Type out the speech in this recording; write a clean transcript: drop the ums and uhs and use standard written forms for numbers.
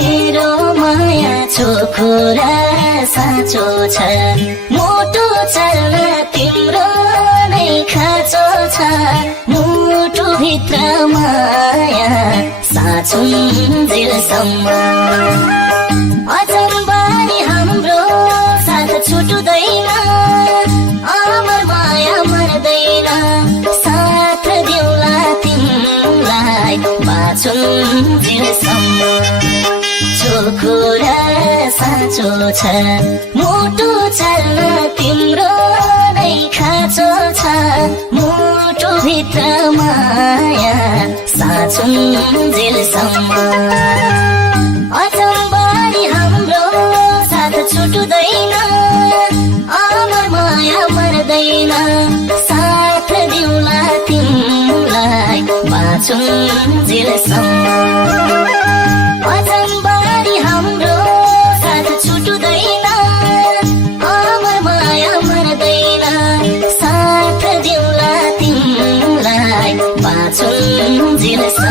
मेरो माया चोखो र साँचो छ मुटु चल्न तिम्रो नै खाँचो छ मुटु भित्र माया साँचुन्जेलसम्म अचम्बानी हाम्रो साथ छुट्दैन अमर माया मर्दैन साथ देउला तिमीलाई बाँचुन्जेलसम्म चोखो र साँचो छ मुटु चल्न तिम्रो नै खाँचो छ मुटु भित्र माया साँचुन्जेलसम्म अचम्बानी हाम्रो साथ छुट्दैन अमर माया मर्दैन साथ देउला तिमीलाई बाँचुन्जेलसम्म अचम्बानी हाम्रो साथ छुट्दैन अमर माया मर्दैन साथ देउला तिमीलाई बाँचुन्जेलसम्म